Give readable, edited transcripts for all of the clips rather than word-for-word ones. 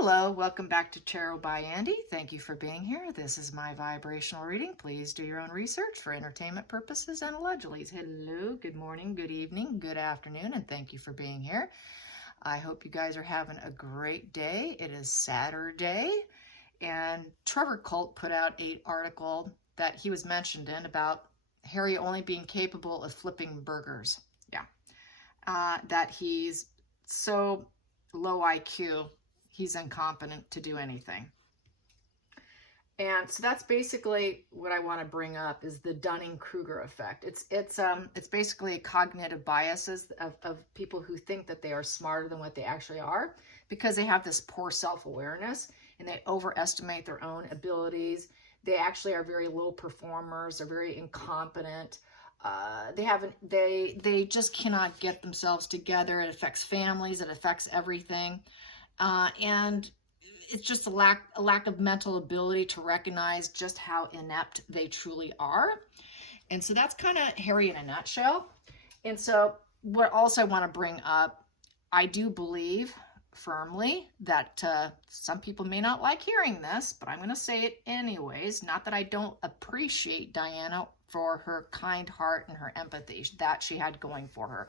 Hello, welcome back to Tarot by Andy. Thank you for being here. This is my vibrational reading. Please do your own research for entertainment purposes and allegedly. Hello, good morning, good evening, good afternoon, and thank you for being here. I hope you guys are having a great day. It is Saturday, and Trevor Colt put out an article that he was mentioned in about Harry only being capable of flipping burgers. Yeah, that he's so low IQ. He's incompetent to do anything. And so that's basically what I want to bring up is the Dunning Kruger effect. It's basically cognitive biases of people who think that they are smarter than what they actually are because they have this poor self-awareness and they overestimate their own abilities. They actually are very low performers. They're very incompetent. They just cannot get themselves together. It affects families. It affects everything. And it's just a lack of mental ability to recognize just how inept they truly are. And so that's kind of Harry in a nutshell. And so what also I want to bring up, I do believe firmly that some people may not like hearing this, but I'm going to say it anyways. Not that I don't appreciate Diana for her kind heart and her empathy that she had going for her.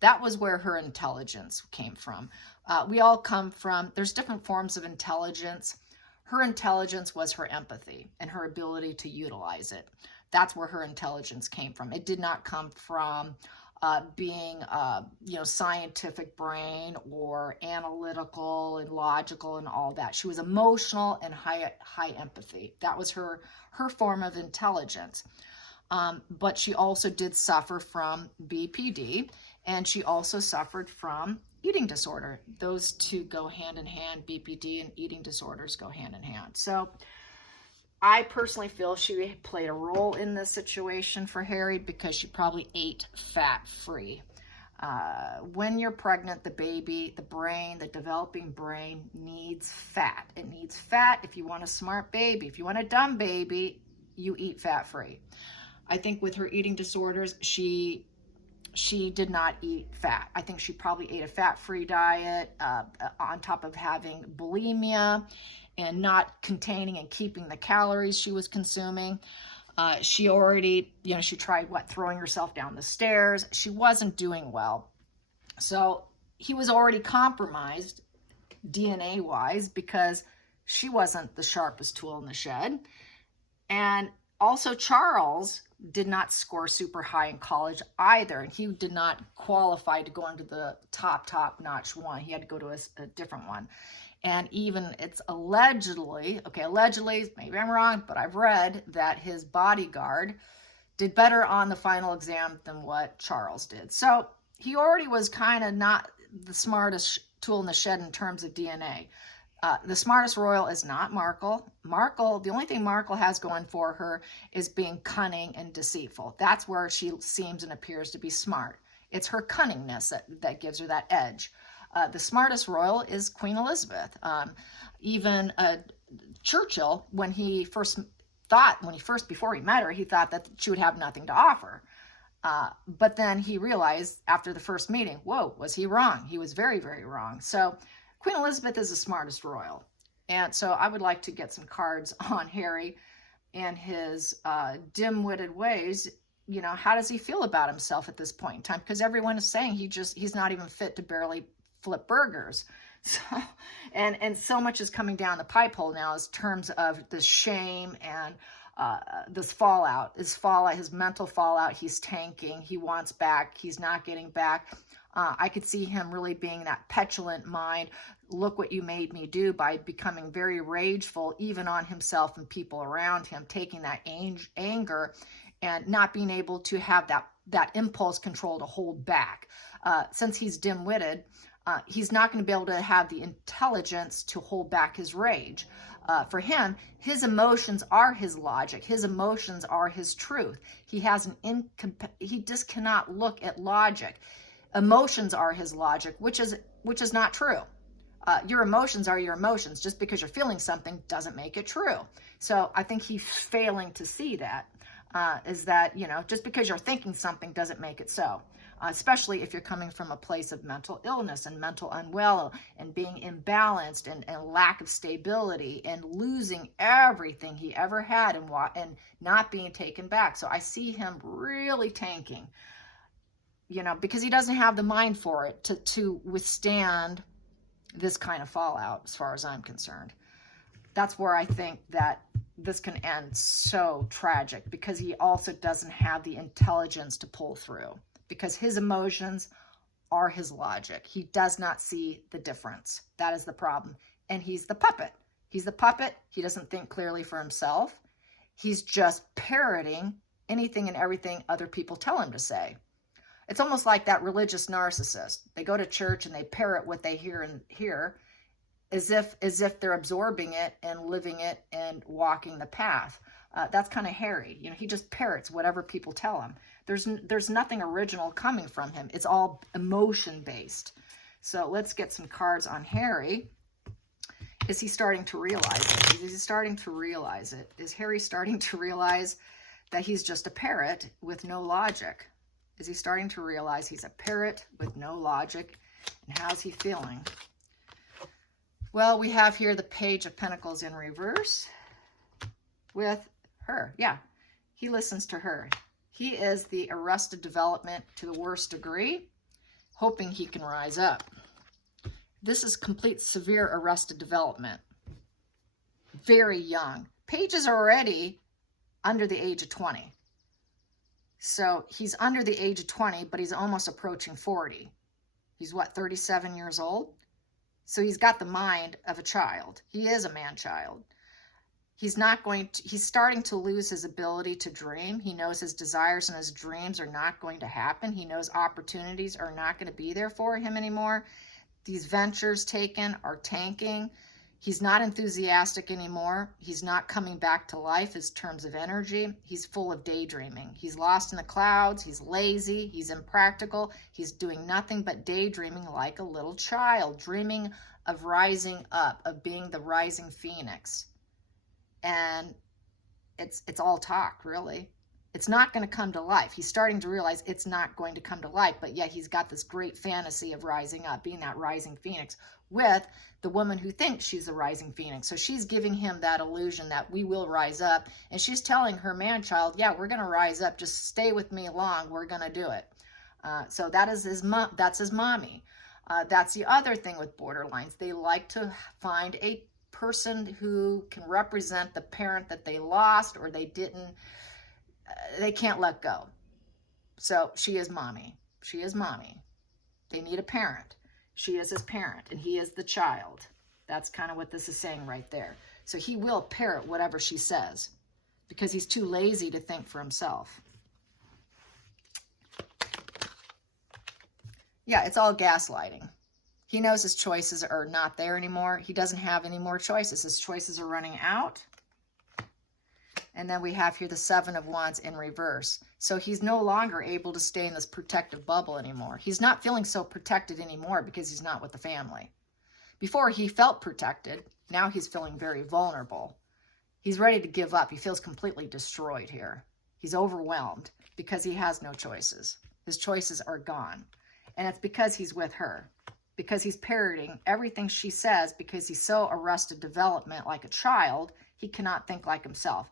That was where her intelligence came from. We all come from, there's different forms of intelligence. Her intelligence was her empathy and her ability to utilize it. That's where her intelligence came from. It did not come from being, scientific brain or analytical and logical and all that. She was emotional and high empathy. That was her form of intelligence. But she also did suffer from BPD, and she also suffered from eating disorder. Those two go hand in hand. BPD and eating disorders go hand in hand. So I personally feel she played a role in this situation for Harry because she probably ate fat-free. When you're pregnant, the baby, the brain, the developing brain needs fat. It needs fat if you want a smart baby. If you want a dumb baby, you eat fat-free. I think with her eating disorders, she did not eat fat. I think she probably ate a fat-free diet on top of having bulimia and not containing and keeping the calories she was consuming. She already, she tried throwing herself down the stairs. She wasn't doing well. So he was already compromised DNA-wise because she wasn't the sharpest tool in the shed. And also Charles did not score super high in college either. And he did not qualify to go into the top-notch one. He had to go to a different one. And even it's allegedly, maybe I'm wrong, but I've read that his bodyguard did better on the final exam than what Charles did. So he already was kind of not the smartest tool in the shed in terms of DNA. The smartest royal is not Markle. The only thing Markle has going for her is being cunning and deceitful. That's where she seems and appears to be smart. It's her cunningness that gives her that edge. The smartest royal is Queen Elizabeth. Even Churchill, before he met her, he thought that she would have nothing to offer. But then he realized after the first meeting, whoa, was he wrong? He was very, very wrong. So Queen Elizabeth is the smartest royal. And so I would like to get some cards on Harry and his dim-witted ways. How does he feel about himself at this point in time? Because everyone is saying he's not even fit to barely flip burgers. So, and so much is coming down the pipe hole now in terms of the shame and this fallout, his mental fallout. He's tanking. He wants back. He's not getting back. I could see him really being that petulant mind. Look what you made me do, by becoming very rageful, even on himself and people around him, taking that anger and not being able to have that impulse control to hold back. Since he's dim-witted, he's not going to be able to have the intelligence to hold back his rage. For him, his emotions are his logic. His emotions are his truth. He just cannot look at logic. Emotions are his logic, which is not true. Your emotions are your emotions. Just because you're feeling something doesn't make it true. So I think he's failing to see that, is that, just because you're thinking something doesn't make it so. especially if you're coming from a place of mental illness and mental unwell and being imbalanced and lack of stability and losing everything he ever had and not being taken back. So I see him really tanking, because he doesn't have the mind for it to withstand this kind of fallout, as far as I'm concerned. That's where I think that this can end so tragic, because he also doesn't have the intelligence to pull through, because his emotions are his logic. He does not see the difference. That is the problem. And he's the puppet. He's the puppet. He doesn't think clearly for himself. He's just parroting anything and everything other people tell him to say. It's almost like that religious narcissist. They go to church and they parrot what they hear as if they're absorbing it and living it and walking the path. That's kind of Harry. He just parrots whatever people tell him. There's nothing original coming from him. It's all emotion based. So let's get some cards on Harry. Is he starting to realize it? Is he starting to realize it? Is Harry starting to realize that he's just a parrot with no logic? Is he starting to realize he's a parrot with no logic? And how's he feeling? Well, we have here the Page of Pentacles in reverse with her. Yeah, he listens to her. He is the arrested development to the worst degree, hoping he can rise up. This is complete severe arrested development. Very young. Page is already under the age of 20. So he's under the age of 20, but he's almost approaching 40. He's what, 37 years old? So he's got the mind of a child. He is a man-child. He's starting to lose his ability to dream. He knows his desires and his dreams are not going to happen. He knows opportunities are not going to be there for him anymore. These ventures taken are tanking. He's not enthusiastic anymore. He's not coming back to life in terms of energy. He's full of daydreaming. He's lost in the clouds. He's lazy. He's impractical. He's doing nothing but daydreaming like a little child, dreaming of rising up, of being the rising phoenix. And it's all talk, really. It's not going to come to life. He's starting to realize it's not going to come to life, but yet he's got this great fantasy of rising up, being that rising phoenix with the woman who thinks she's a rising phoenix. So she's giving him that illusion that we will rise up, and she's telling her man-child, yeah, we're going to rise up. Just stay with me along. We're going to do it. So that is his mom. That's his mommy. That's the other thing with borderlines. They like to find a person who can represent the parent that they lost or they didn't. They can't let go. So she is mommy. She is mommy. They need a parent. She is his parent, and he is the child. That's kind of what this is saying right there. So he will parrot whatever she says because he's too lazy to think for himself. Yeah, it's all gaslighting. He knows his choices are not there anymore. He doesn't have any more choices. His choices are running out. And then we have here the Seven of Wands in reverse. So he's no longer able to stay in this protective bubble anymore. He's not feeling so protected anymore because he's not with the family. Before he felt protected. Now he's feeling very vulnerable. He's ready to give up. He feels completely destroyed here. He's overwhelmed because he has no choices. His choices are gone. And it's because he's with her. Because he's parroting everything she says because he's so arrested development like a child, he cannot think like himself.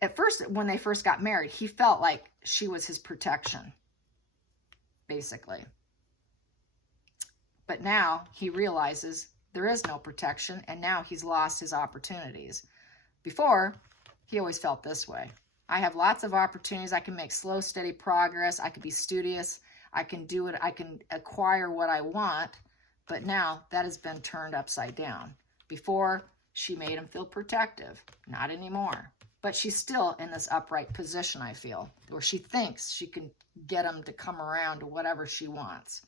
At first, when they first got married, he felt like she was his protection, basically. But now he realizes there is no protection, and now he's lost his opportunities. Before, he always felt this way. I have lots of opportunities. I can make slow, steady progress. I can be studious. I can do it. I can acquire what I want. But now that has been turned upside down. Before, she made him feel protective. Not anymore. But she's still in this upright position, I feel, where she thinks she can get him to come around to whatever she wants.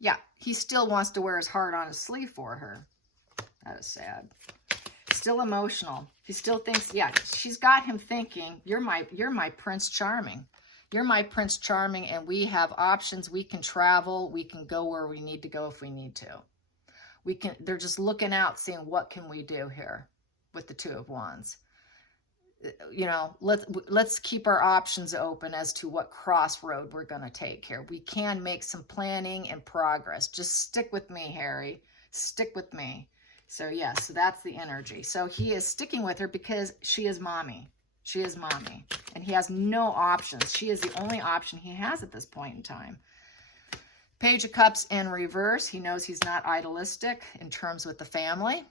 Yeah, he still wants to wear his heart on his sleeve for her. That is sad. Still emotional. He still thinks, yeah, she's got him thinking, you're my Prince Charming. You're my Prince Charming, and we have options. We can travel. We can go where we need to go if we need to. They're just looking out, seeing what can we do here with the Two of Wands. you know, let's keep our options open as to what crossroad we're going to take here. We can make some planning and progress. Just stick with me, Harry. Stick with me. So yeah, so that's the energy. So he is sticking with her because she is mommy. She is mommy. And he has no options. She is the only option he has at this point in time. Page of Cups in reverse. He knows he's not idealistic in terms with the family.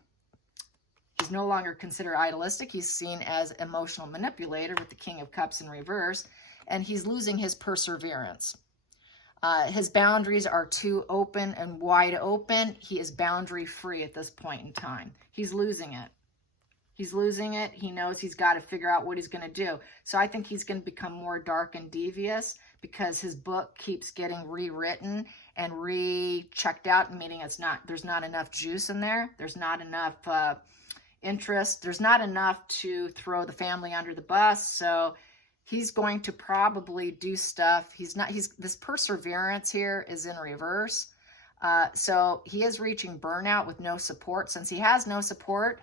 He's no longer considered idealistic. He's seen as emotional manipulator with the King of Cups in reverse. And he's losing his perseverance. His boundaries are too open and wide open. He is boundary free at this point in time. He's losing it. He's losing it. He knows he's got to figure out what he's going to do. So I think he's going to become more dark and devious because his book keeps getting rewritten and rechecked out, meaning there's not enough juice in there. There's not enough interest. There's not enough to throw the family under the bus. So he's going to probably do stuff. This perseverance here is in reverse. So he is reaching burnout with no support. Since he has no support,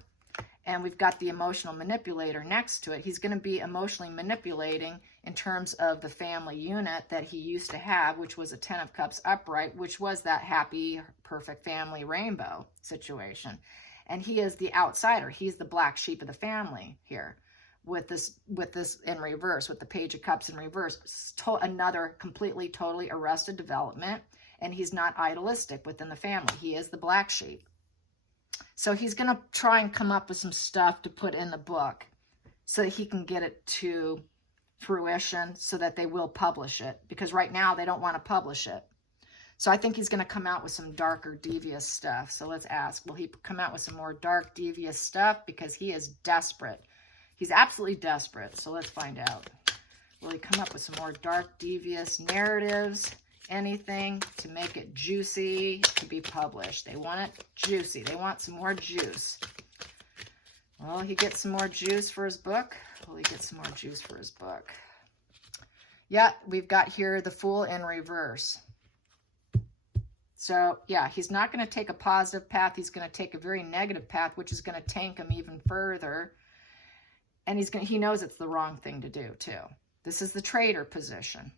and we've got the emotional manipulator next to it, he's going to be emotionally manipulating in terms of the family unit that he used to have, which was a 10 of Cups upright, which was that happy, perfect family rainbow situation. And he is the outsider. He's the black sheep of the family here. With this in reverse, with the Page of Cups in reverse, another completely, totally arrested development, and he's not idealistic within the family. He is the black sheep. So he's going to try and come up with some stuff to put in the book so that he can get it to fruition so that they will publish it, because right now they don't want to publish it. So I think he's going to come out with some darker, devious stuff. So let's ask, will he come out with some more dark, devious stuff? Because he is desperate. He's absolutely desperate. So let's find out. Will he come up with some more dark, devious narratives? Anything to make it juicy to be published. They want it juicy. They want some more juice. Will he get some more juice for his book? Will he get some more juice for his book? Yeah, we've got here the Fool in reverse. So yeah, he's not going to take a positive path. He's going to take a very negative path, which is going to tank him even further. And he knows it's the wrong thing to do too. This is the traitor position.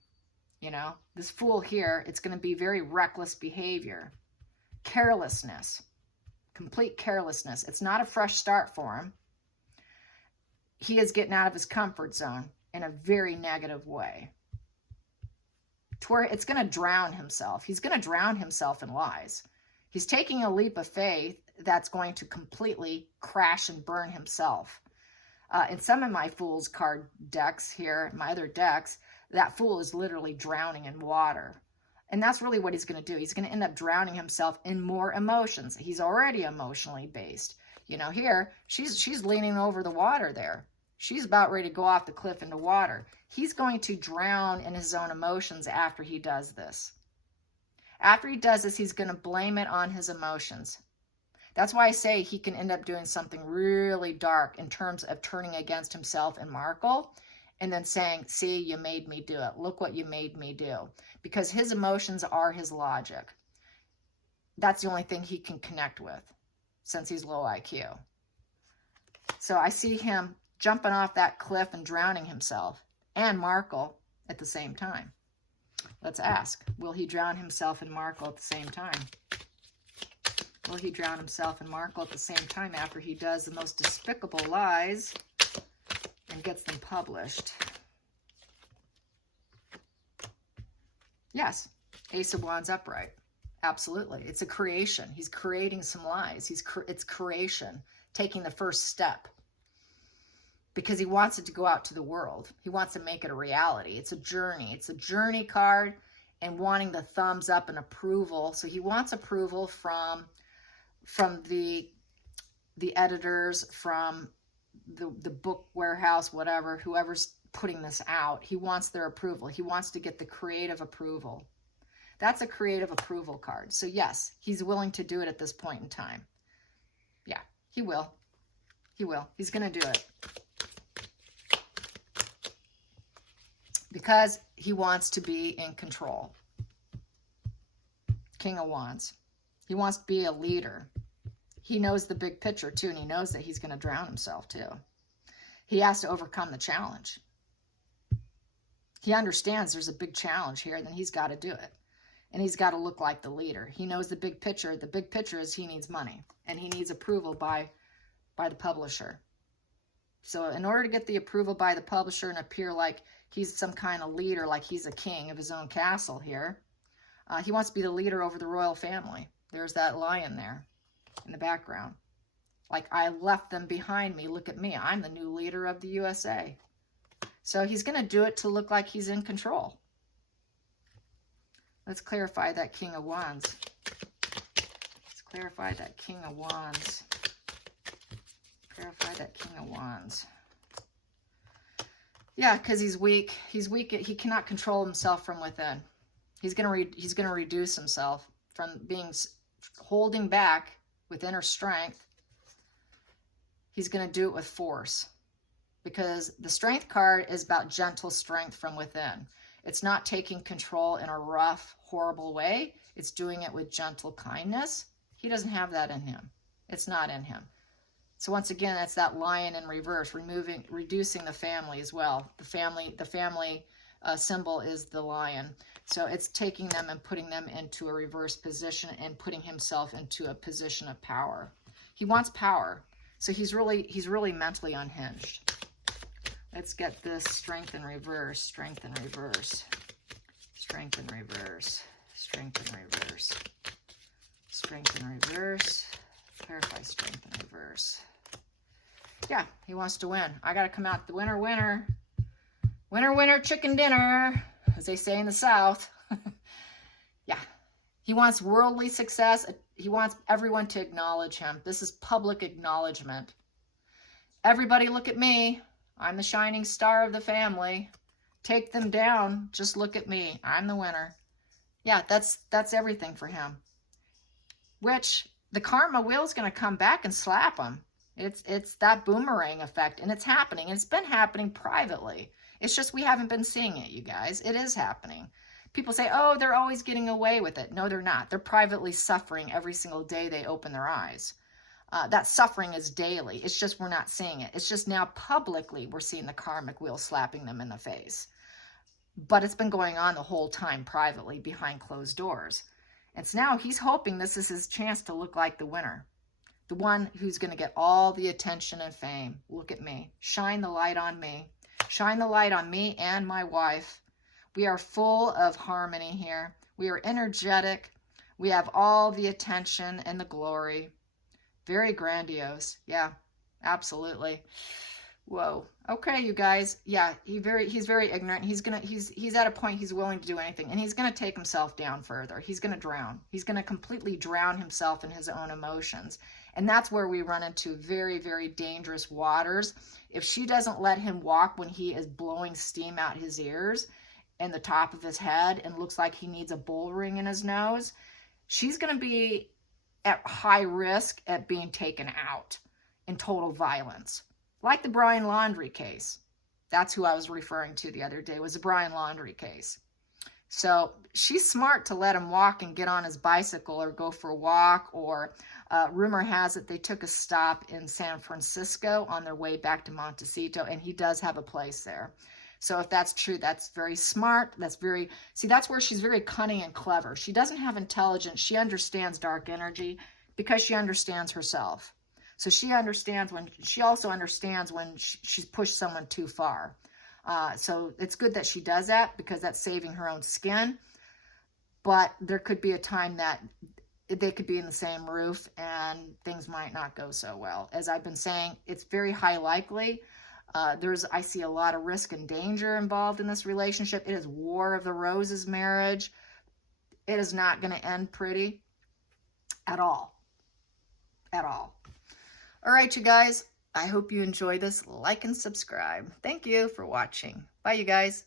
You know, this Fool here, it's going to be very reckless behavior. Carelessness. Complete carelessness. It's not a fresh start for him. He is getting out of his comfort zone in a very negative way. To where it's going to drown himself. He's going to drown himself in lies. He's taking a leap of faith that's going to completely crash and burn himself. In some of my Fool's card decks here, my other decks, that Fool is literally drowning in water. And that's really what he's going to do. He's going to end up drowning himself in more emotions. He's already emotionally based. You know, here, she's leaning over the water there. She's about ready to go off the cliff into water. He's going to drown in his own emotions after he does this. After he does this, he's going to blame it on his emotions. That's why I say he can end up doing something really dark in terms of turning against himself and Markle. And then saying, see, you made me do it. Look what you made me do. Because his emotions are his logic. That's the only thing he can connect with since he's low IQ. So I see him jumping off that cliff and drowning himself and Markle at the same time. Let's ask, will he drown himself and Markle at the same time? Will he drown himself and Markle at the same time after he does the most despicable lies and gets them published? Yes, Ace of Wands upright. Absolutely. It's a creation. He's creating some lies. It's creation, taking the first step. Because he wants it to go out to the world. He wants to make it a reality. It's a journey. It's a journey card and wanting the thumbs up and approval. So he wants approval from the editors, from the book warehouse, whatever, whoever's putting this out. He wants their approval. He wants to get the creative approval. That's a creative approval card. So yes, he's willing to do it at this point in time. Yeah, he will. He will. He's going to do it. Because he wants to be in control. King of Wands. He wants to be a leader. He knows the big picture too, and he knows that he's going to drown himself too. He has to overcome the challenge. He understands there's a big challenge here, then he's got to do it. And he's got to look like the leader. He knows the big picture. The big picture is he needs money, and he needs approval by the publisher. So in order to get the approval by the publisher and appear like he's some kind of leader, like he's a king of his own castle here, he wants to be the leader over the royal family. There's that lion there in the background. Like, I left them behind me. Look at me. I'm the new leader of the USA. So he's going to do it to look like he's in control. Let's clarify that King of Wands. Let's clarify that King of Wands. Clarify that King of Wands. Yeah, because he's weak. He's weak. He cannot control himself from within. He's gonna reduce himself from being holding back with inner strength. He's gonna do it with force, because the Strength card is about gentle strength from within. It's not taking control in a rough, horrible way. It's doing it with gentle kindness. He doesn't have that in him. It's not in him. So once again, that's that lion in reverse, reducing the family as well. The family symbol is the lion. So it's taking them and putting them into a reverse position and putting himself into a position of power. He wants power. So he's really mentally unhinged. Let's get this strength in reverse, strength in reverse, strength in reverse, strength in reverse, strength in reverse, clarify strength in reverse. Yeah, he wants to win. I got to come out the winner, winner. Winner, winner, chicken dinner, as they say in the South. Yeah, he wants worldly success. He wants everyone to acknowledge him. This is public acknowledgement. Everybody look at me. I'm the shining star of the family. Take them down. Just look at me. I'm the winner. Yeah, that's everything for him. Which the karma wheel is going to come back and slap him. It's that boomerang effect, and it's happening. It's been happening privately. It's just we haven't been seeing it, you guys. It is happening. People say, oh, they're always getting away with it. No, they're not. They're privately suffering every single day they open their eyes. That suffering is daily. It's just we're not seeing it. It's just now publicly we're seeing the karmic wheel slapping them in the face. But it's been going on the whole time privately behind closed doors. And so now he's hoping this is his chance to look like the winner. The one who's going to get all the attention and fame. Look at me. Shine the light on me. Shine the light on me and my wife. We are full of harmony here. We are energetic. We have all the attention and the glory. Very grandiose. Yeah, absolutely. Whoa. Okay, you guys. Yeah, he's very ignorant. He's at a point he's willing to do anything, and he's going to take himself down further. He's going to drown. He's going to completely drown himself in his own emotions. And that's where we run into very, very dangerous waters. If she doesn't let him walk when he is blowing steam out his ears and the top of his head and looks like he needs a bull ring in his nose, she's going to be at high risk at being taken out in total violence. Like the Brian Laundrie case. That's who I was referring to the other day, was the Brian Laundrie case. So she's smart to let him walk and get on his bicycle or go for a walk, or rumor has it they took a stop in San Francisco on their way back to Montecito, and he does have a place there. So if that's true, that's very smart. That's where she's very cunning and clever. She doesn't have intelligence. She understands dark energy because she understands herself. So she also understands when she's pushed someone too far. So it's good that she does that because that's saving her own skin. But there could be a time that they could be in the same roof and things might not go so well. As I've been saying, it's very high likely. I see a lot of risk and danger involved in this relationship. It is War of the Roses marriage. It is not going to end pretty at all. At all. All right, you guys. I hope you enjoy this. Like and subscribe. Thank you for watching. Bye, you guys.